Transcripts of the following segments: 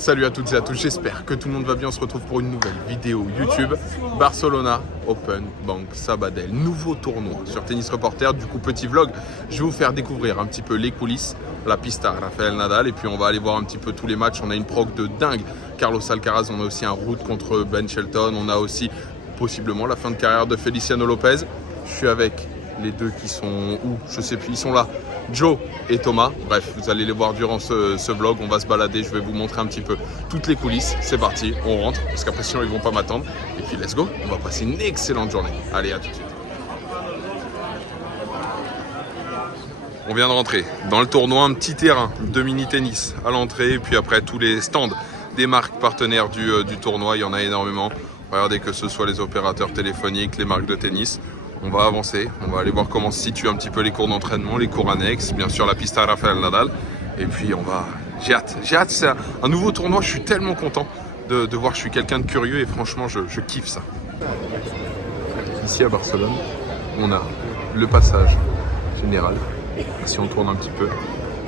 Salut à toutes et à tous, j'espère que tout le monde va bien. On se retrouve pour une nouvelle vidéo YouTube. Barcelona Open Bank Sabadell, nouveau tournoi sur Tennis Reporter. Du coup, petit vlog, je vais vous faire découvrir un petit peu les coulisses, la pista Rafael Nadal. Et puis on va aller voir un petit peu tous les matchs. On a une proc de dingue, Carlos Alcaraz. On a aussi un route contre Ben Shelton. On a aussi possiblement la fin de carrière de Feliciano Lopez. Je suis avec les deux qui sont où, je sais plus, ils sont là, Joe et Thomas. Bref, vous allez les voir durant ce vlog. On va se balader, je vais vous montrer un petit peu toutes les coulisses. C'est parti, on rentre, parce qu'après sinon ils vont pas m'attendre. Et puis let's go, on va passer une excellente journée. Allez, à tout de suite. On vient de rentrer dans le tournoi, un petit terrain de mini-tennis à l'entrée. Et puis après, tous les stands des marques partenaires du tournoi, il y en a énormément. Regardez, que ce soit les opérateurs téléphoniques, les marques de tennis. On va avancer, on va aller voir comment se situent un petit peu les cours d'entraînement, les cours annexes, bien sûr la pista Rafael Nadal. Et puis on va... J'ai hâte, c'est un nouveau tournoi, je suis tellement content de voir, je suis quelqu'un de curieux et franchement je kiffe ça. Ici à Barcelone, on a le passage général, si on tourne un petit peu,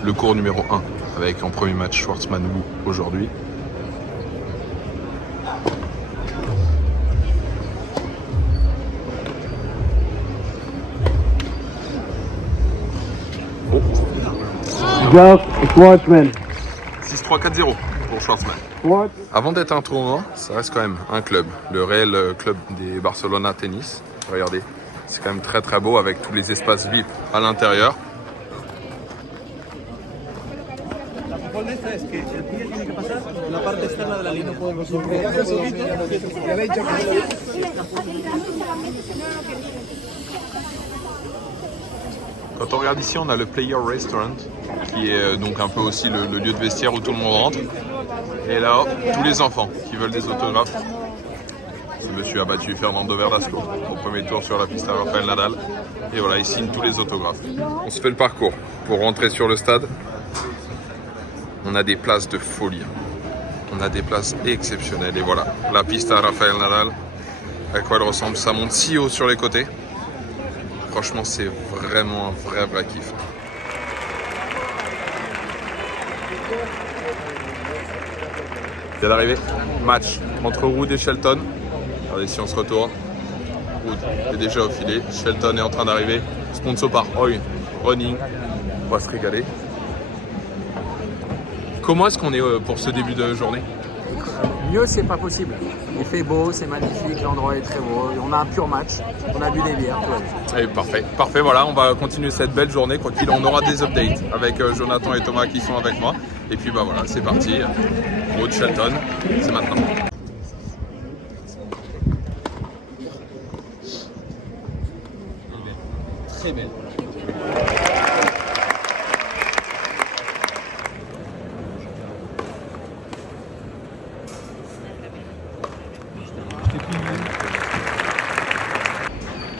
le cours numéro 1 avec en premier match Schwartzman-Wu aujourd'hui. Schwartzman. 6-3-4-0 pour Schwartzman. Avant d'être un tournoi, ça reste quand même un club, le réel club des Barcelona Tennis. Regardez, c'est quand même très très beau avec tous les espaces VIP à l'intérieur. Quand on regarde ici, on a le Player Restaurant, qui est donc un peu aussi le lieu de vestiaire où tout le monde rentre. Et là, tous les enfants qui veulent des autographes. Ce monsieur a battu Fernando Verdasco au premier tour sur la pista Rafael Nadal. Et voilà, il signe tous les autographes. On se fait le parcours pour rentrer sur le stade. On a des places de folie. On a des places exceptionnelles. Et voilà, la pista Rafael Nadal, à quoi elle ressemble. Ça monte si haut sur les côtés. Franchement, c'est vraiment un vrai kiff. C'est l'arrivée. Match entre Ruud et Shelton. Regardez si on se retourne. Ruud est déjà au filet. Shelton est en train d'arriver. Sponsor par Oi Running. On va se régaler. Comment est-ce qu'on est pour ce début de journée? Mieux, c'est pas possible. Il fait beau, c'est magnifique, l'endroit est très beau. On a un pur match, on a bu des bières. Et parfait, voilà, on va continuer cette belle journée. Quoi qu'il, on aura des updates avec Jonathan et Thomas qui sont avec moi. Et puis bah voilà, c'est parti. Ruud, Shelton, c'est maintenant. Très belle.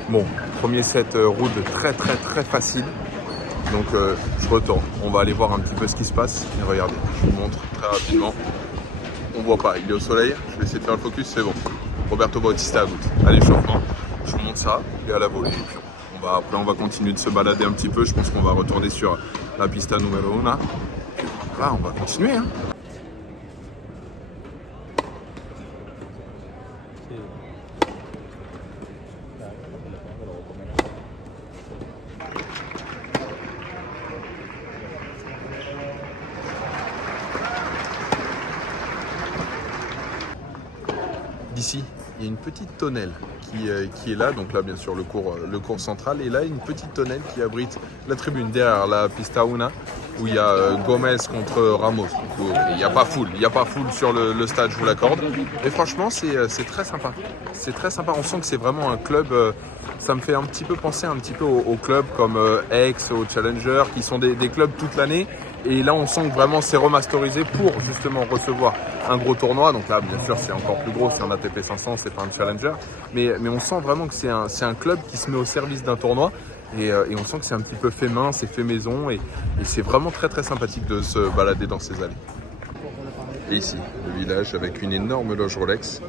Bon, premier set Ruud très facile. Donc je retourne. On va aller voir un petit peu ce qui se passe. Et regardez, je vous montre très rapidement. On voit pas, il est au soleil. Je vais essayer de faire le focus, c'est bon. Roberto Bautista à gauche. Allez, chauffement. Je vous montre ça. Et à la volée. Après, on va continuer de se balader un petit peu. Je pense qu'on va retourner sur la pista numéro 1. Là, on va continuer. Hein. D'ici, il y a une petite tonnelle qui est là, donc là bien sûr le cours central, et là une petite tonnelle qui abrite la tribune derrière la pista una, où il y a Gomez contre Ramos. Donc, il n'y a pas foule sur le stade, je vous l'accorde. Et franchement, c'est très sympa. C'est très sympa, on sent que c'est vraiment un club, ça me fait un petit peu penser un petit peu aux clubs comme Aix, au Challenger, qui sont des clubs toute l'année. Et là, on sent que vraiment c'est remasterisé pour justement recevoir un gros tournoi. Donc là, bien sûr, c'est encore plus gros, c'est un ATP 500, c'est pas un Challenger. Mais on sent vraiment que c'est un club qui se met au service d'un tournoi. Et on sent que c'est un petit peu fait main, c'est fait maison. Et c'est vraiment très sympathique de se balader dans ces allées. Et ici, le village avec une énorme loge Rolex.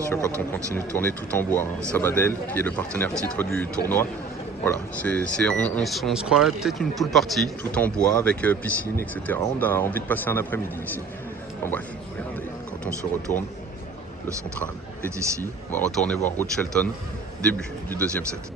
Sur quand on continue de tourner tout en bois. Hein. Sabadell, qui est le partenaire titre du tournoi. Voilà, on se croirait peut-être une pool party, tout en bois, avec piscine, etc. On a envie de passer un après-midi ici. Bon bref, regardez, quand on se retourne, le central est ici. On va retourner voir Ruud Shelton, début du deuxième set.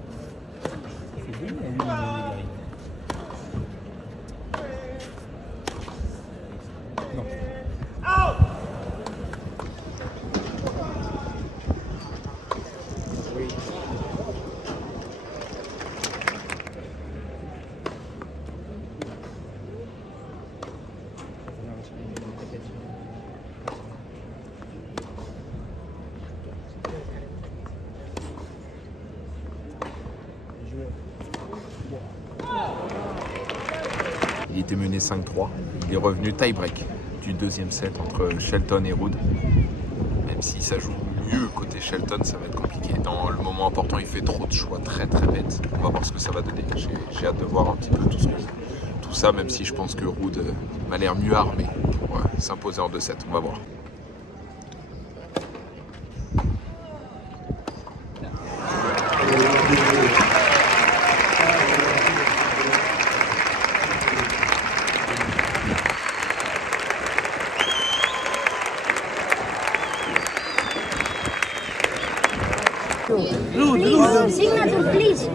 Il était mené 5-3. Il est revenu tie-break du deuxième set entre Shelton et Ruud. Même si ça joue mieux côté Shelton, ça va être compliqué. Dans le moment important, il fait trop de choix très bêtes. On va voir ce que ça va donner. J'ai hâte de voir un petit peu tout ça, même si je pense que Ruud m'a l'air mieux armé pour s'imposer en 2-7. On va voir. Please, signature, please.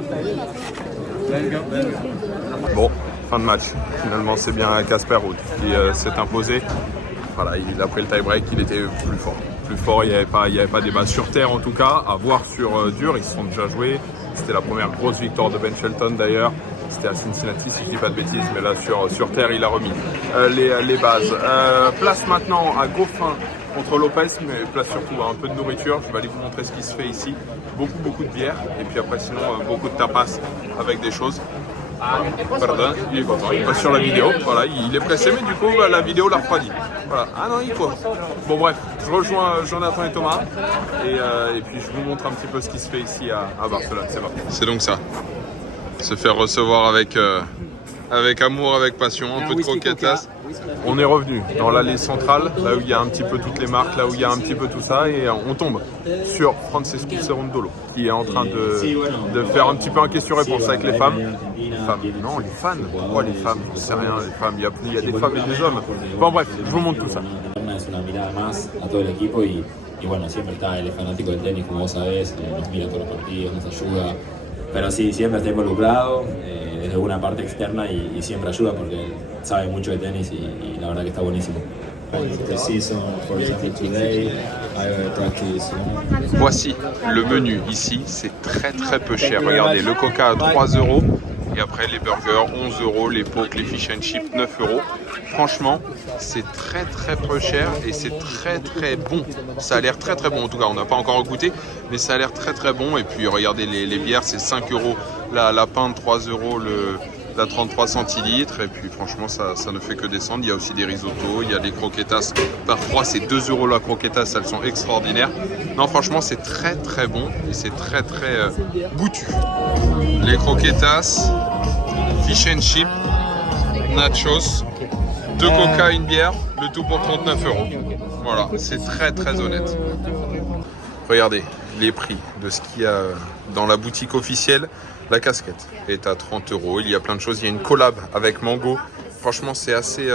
Bon, fin de match. Finalement, c'est bien Casper Ruud qui s'est imposé. Voilà, il a pris le tie-break, il était plus fort. Plus fort, il n'y avait pas débat sur terre en tout cas. À voir sur dur, ils se sont déjà joués. C'était la première grosse victoire de Ben Shelton d'ailleurs. C'était à Cincinnati, si je ne dis pas de bêtises, mais là sur terre, il a remis les bases. Place maintenant à Goffin contre Lopez, mais place surtout à un peu de nourriture. Je vais aller vous montrer ce qui se fait ici. Beaucoup de bière, et puis après sinon beaucoup de tapas avec des choses. Pardon, il est content, il passe sur la vidéo. Voilà, il est pressé, mais du coup la vidéo l'a refroidi. Voilà. Ah non, il faut. Bon bref, je rejoins Jonathan et Thomas, et puis je vous montre un petit peu ce qui se fait ici à Barcelone. C'est bon. C'est donc ça. Se faire recevoir avec amour, avec passion, un peu de croquetas. On est revenu dans l'allée centrale, là où il y a un petit peu toutes les marques, là où il y a un petit peu tout ça, et on tombe sur Francesco Cerundolo, qui est en train de faire un petit peu un question-réponse avec les femmes. Non, les fans. Pourquoi les femmes? Je ne sais rien, les femmes. Il y a des femmes et des hommes. Bon bref, je vous montre tout ça. Es una mirada más a todo el equipo y bueno, siempre está el fanático del tenis, como vos sabés, nos mira todos los partidos, nos ayuda, pero sí, siempre está involucrado desde una parte externa y siempre ayuda porque él sabe mucho de tenis y la verdad que está buenísimo. Voici le menu ici, c'est très peu cher. Regardez, le coca à 3 €. Et après les burgers, 11 €, les pokes, les fish and chips, 9 €. Franchement, c'est très peu cher et c'est très bon. Ça a l'air très bon, en tout cas on n'a pas encore goûté, mais ça a l'air très bon. Et puis regardez les bières, c'est 5 € la pinte, 3 € la 33 centilitres. Et puis franchement ça ne fait que descendre. Il y a aussi des risottos, il y a les croquetas par 3, c'est 2 € la croquetas, elles sont extraordinaires. Non franchement c'est très bon et c'est très goûtu. Les croquetas, fish and chips, nachos, 2 coca, une bière, le tout pour 39 €. Voilà, c'est très honnête. Regardez les prix de ce qu'il y a dans la boutique officielle. La casquette est à 30 €. Il y a plein de choses. Il y a une collab avec Mango. Franchement, c'est assez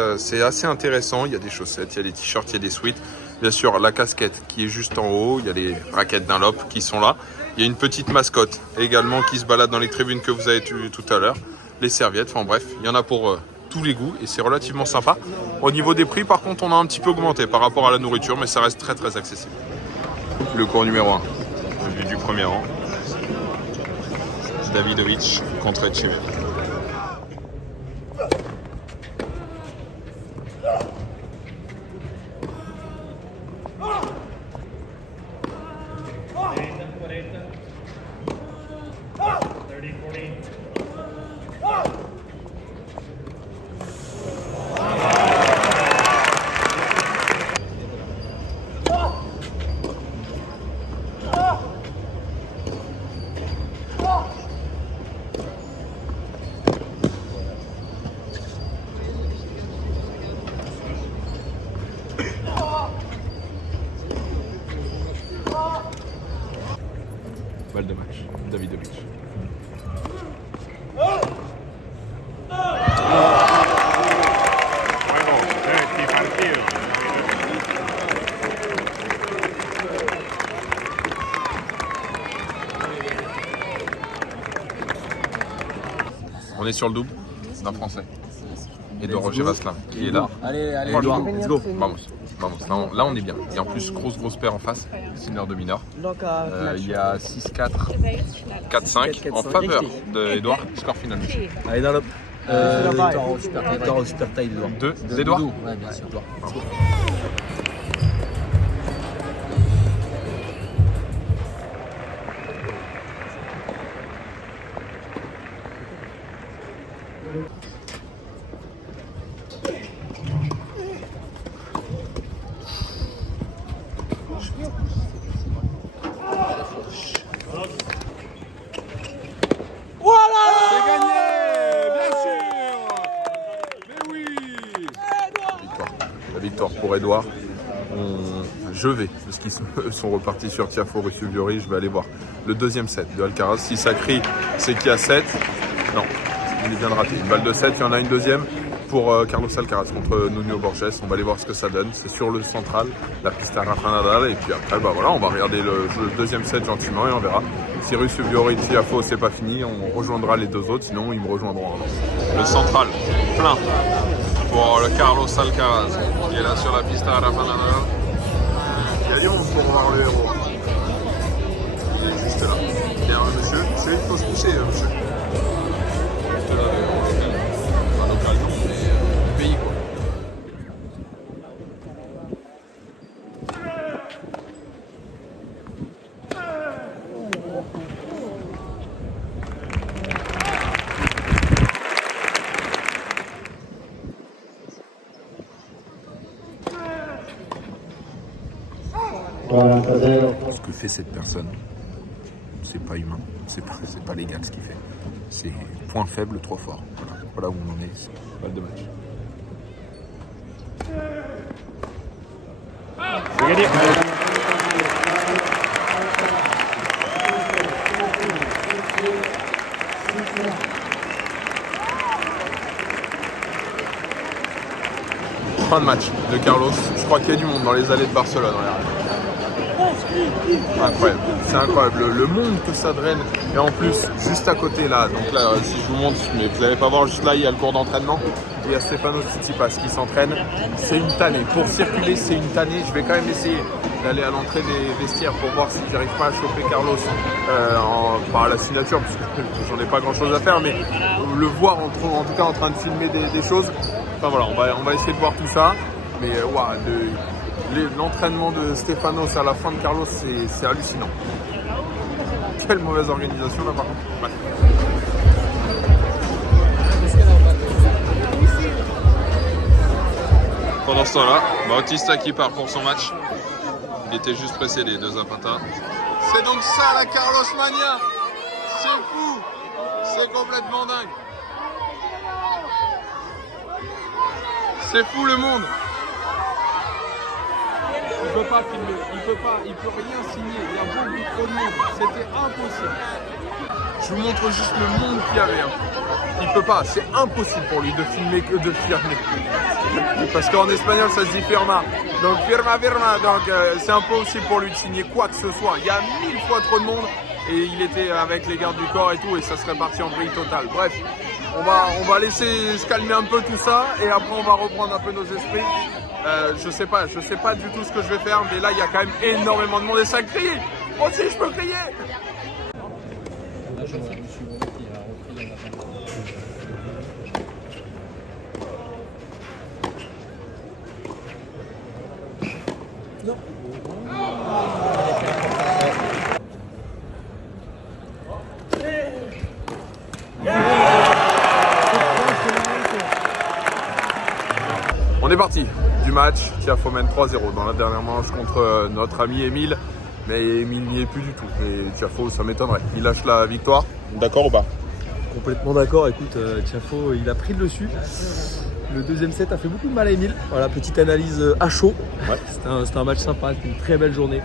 intéressant. Il y a des chaussettes, il y a des t-shirts, il y a des sweats. Bien sûr, la casquette qui est juste en haut. Il y a les raquettes Dunlop qui sont là. Il y a une petite mascotte également qui se balade dans les tribunes que vous avez vues tout à l'heure. Les serviettes, enfin bref, il y en a pour tous les goûts et c'est relativement sympa. Au niveau des prix, par contre, on a un petit peu augmenté par rapport à la nourriture, mais ça reste très accessible. Le cours numéro 1, celui du premier rang. Davidovich contre Etcheverry. Balle de match, Davidovich. Juego, 30 partidos. est sur le double d'un Français et de Roger Vasselin qui est là. Allez, Franchement, Edouard, let's go. Vamos. Là, on est bien. Et en plus, grosse paire en face, Sinner de Minor. Il y a 6-4, 4-5 en faveur d'Edouard. Score final. Allez, dans l'op. Victoire au super taille d'Edouard. D'Edouard. Ouais, bien sûr. La victoire pour Edouard. Je vais, parce qu'ils sont repartis sur Tiafoe, Russu-Viori, je vais aller voir le deuxième set de Alcaraz. Si ça crie, c'est qu'il y a 7. Non, il vient de rater. Une balle de 7, il y en a une deuxième pour Carlos Alcaraz contre Nuno Borges. On va aller voir ce que ça donne. C'est sur le central, la piste à Rafa Nadal. Et puis après, bah voilà, on va regarder le deuxième set gentiment et on verra. Si Russu-Viori, Tiafoe, c'est pas fini, on rejoindra les deux autres, sinon ils me rejoindront. Le central, plein pour le Carlos Alcaraz, qui est là sur la piste à Rafa Nadal. Il y a du monde pour voir le héros. Il est juste là. Il y a un monsieur, il faut se pousser, monsieur. Juste là, le local. Pas local, non, mais pays, quoi. Ce que fait cette personne, c'est pas humain, c'est pas légal ce qu'il fait. C'est point faible, trop fort. Voilà où on en est, c'est balle de match. C'est gagné. Fin de match de Carlos. Je crois qu'il y a du monde dans les allées de Barcelone. Incroyable, c'est incroyable. Le monde que ça draine. Et en plus, juste à côté là, donc là, si je vous montre, mais vous n'allez pas voir, juste là, il y a le cours d'entraînement. Il y a Stefanos Tsitsipas qui s'entraîne. C'est une tannée. Pour circuler, c'est une tannée. Je vais quand même essayer d'aller à l'entrée des vestiaires pour voir si j'arrive pas à choper Carlos par la signature, parce que j'en ai pas grand chose à faire, mais le voir en tout cas en train de filmer des choses. Enfin voilà, on va essayer de voir tout ça. Mais l'entraînement de Stefanos à la fin de Carlos, c'est hallucinant. Quelle mauvaise organisation là par contre. Ouais. Pendant ce temps-là, Bautista qui part pour son match. Il était juste précédé de Zapata. C'est donc ça la Carlos Mania. C'est fou. C'est complètement dingue. C'est fou le monde. Il peut pas filmer, il peut rien signer. Il y a beaucoup trop de monde. C'était impossible. Je vous montre juste le monde qu'il y avait. Il peut pas, c'est impossible pour lui de filmer que de firmer. Parce qu'en espagnol ça se dit firma. Donc firma. Donc c'est impossible pour lui de signer quoi que ce soit. Il y a 1000 fois trop de monde et il était avec les gardes du corps et tout et ça serait parti en vrille totale. Bref, on va laisser se calmer un peu tout ça et après on va reprendre un peu nos esprits. Je sais pas du tout ce que je vais faire, mais là il y a quand même énormément de monde et ça crie. Moi aussi je peux crier. On est parti du match. Tiafoe mène 3-0 dans la dernière manche contre notre ami Émile. Mais Émile n'y est plus du tout. Et Tiafoe, ça m'étonnerait. Il lâche la victoire. D'accord ou pas? Complètement d'accord. Écoute, Tiafoe, il a pris le dessus. Le deuxième set a fait beaucoup de mal à Émile. Voilà, petite analyse à chaud. Ouais. C'était un match sympa, c'était une très belle journée.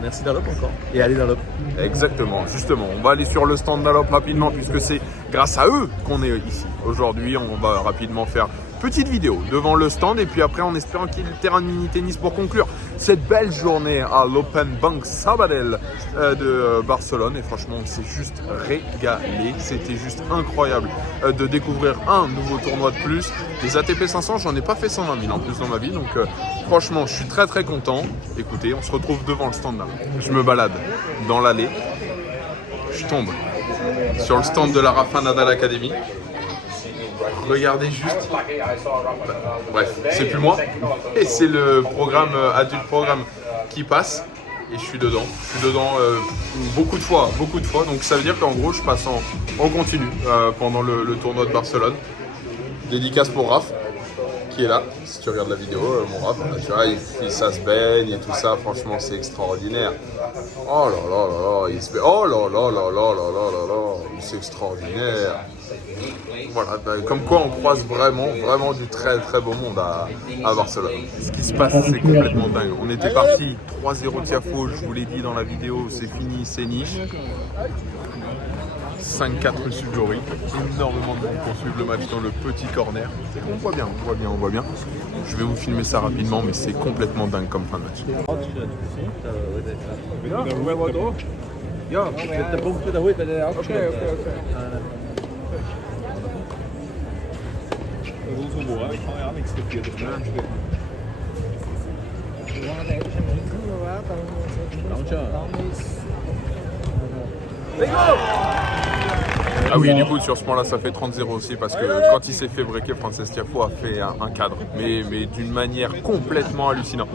Merci Dunlop encore. Et allez Dunlop. Exactement, justement. On va aller sur le stand Dunlop rapidement puisque c'est grâce à eux qu'on est ici. Aujourd'hui, on va rapidement faire petite vidéo devant le stand et puis après en espérant qu'il y ait le terrain de mini-tennis pour conclure cette belle journée à l'Open Bank Sabadell de Barcelone. Et franchement, on s'est juste régalé. C'était juste incroyable de découvrir un nouveau tournoi de plus. Les ATP 500, j'en ai pas fait 120 000 en plus dans ma vie. Donc franchement, je suis très très content. Écoutez, on se retrouve devant le stand là. Je me balade dans l'allée. Je tombe sur le stand de la Rafa Nadal Academy. Regardez juste. Bref, c'est plus moi. Et c'est le programme Adult Programme qui passe. Et je suis dedans. Je suis dedans beaucoup de fois. Donc ça veut dire qu'en gros, je passe en continu pendant le tournoi de Barcelone. Dédicace pour Raph, qui est là. Si tu regardes la vidéo, mon Raph, tu vois, ça se baigne et tout ça. Franchement, c'est extraordinaire. Oh là là là là, il se fait. Oh là là là là là là là là, c'est extraordinaire. Voilà, comme quoi on croise vraiment du très très beau monde à Barcelone. Ce qui se passe, c'est complètement dingue. On était parti 3-0 Tiafoe, je vous l'ai dit dans la vidéo, c'est fini, c'est niche. 5-4 Sugiori, énormément de monde pour suivre le match dans le petit corner. On voit bien. Je vais vous filmer ça rapidement, mais c'est complètement dingue comme fin de match. Ah oui, du coup, sur ce point-là, ça fait 30-0 aussi parce que quand il s'est fait breaker, Frances Tiafoe a fait un cadre, mais d'une manière complètement hallucinante.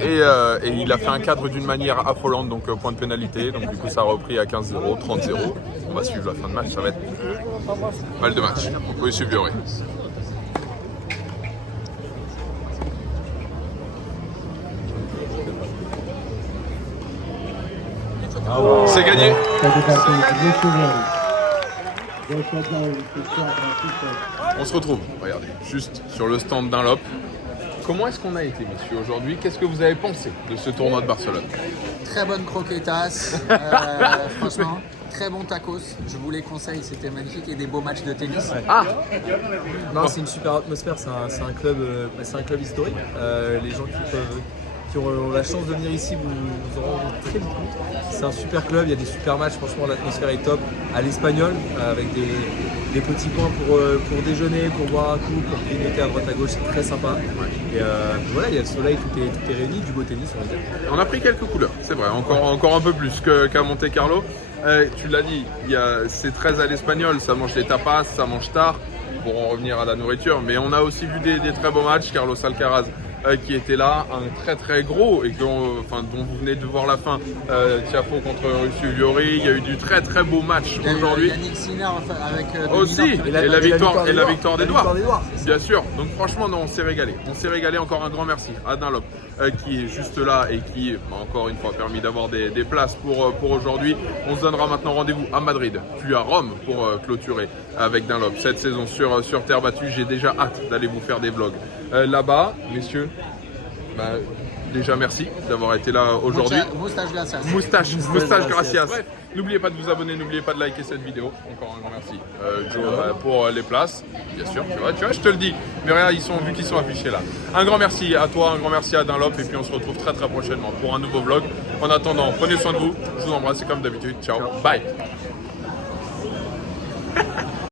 Et il a fait un cadre d'une manière affolante, donc point de pénalité. Donc du coup, ça a repris à 15-0, 30-0. On va suivre la fin de match, ça va être mal de match. Vous pouvez suivre Bioré. C'est gagné. On se retrouve, regardez, juste sur le stand Dunlop. Comment est-ce qu'on a été, messieurs, aujourd'hui? Qu'est-ce que vous avez pensé de ce tournoi de Barcelone? Très bonne croquetas, franchement, très bon tacos. Je vous les conseille, c'était magnifique et des beaux matchs de tennis. Ah, Non, c'est une super atmosphère, c'est un club historique. Les gens qui ont la chance de venir ici vous en rendez très vite compte. C'est un super club, il y a des super matchs, franchement l'atmosphère est top. À l'espagnol, avec des petits coins pour déjeuner, pour boire un coup, pour grignoter à droite à gauche, c'est très sympa. Et voilà, il y a le soleil, tout est réuni, du beau tennis on va dire. on a pris quelques couleurs, c'est vrai, encore un peu plus qu'à Monte Carlo. Tu l'as dit, c'est très à l'espagnol, ça mange des tapas, ça mange tard, pour en revenir à la nourriture. Mais on a aussi vu des très beaux matchs, Carlos Alcaraz qui était là, un très très gros et dont vous venez de voir la fin, Tiafoe contre Sugiori. Il y a eu du très très beau match aujourd'hui. Yannick Sinner avec aussi, et la victoire d'Edouard. Bien sûr, donc franchement non, on s'est régalé, encore un grand merci à Dunlop qui est juste là et qui m'a encore une fois permis d'avoir des places pour aujourd'hui. On se donnera maintenant rendez-vous à Madrid puis à Rome pour clôturer avec Dunlop cette saison sur terre battue. J'ai déjà hâte d'aller vous faire des vlogs là-bas, messieurs. Déjà merci d'avoir été là aujourd'hui. Moustache gracias. N'oubliez pas de vous abonner, n'oubliez pas de liker cette vidéo. Encore un grand merci Joe pour les places. Bien sûr, tu vois, je te le dis. Mais regarde, vu qu'ils sont affichés là. Un grand merci à toi, un grand merci à Dunlop. Et puis on se retrouve très très prochainement pour un nouveau vlog. En attendant, prenez soin de vous. Je vous embrasse comme d'habitude. Ciao. Bye.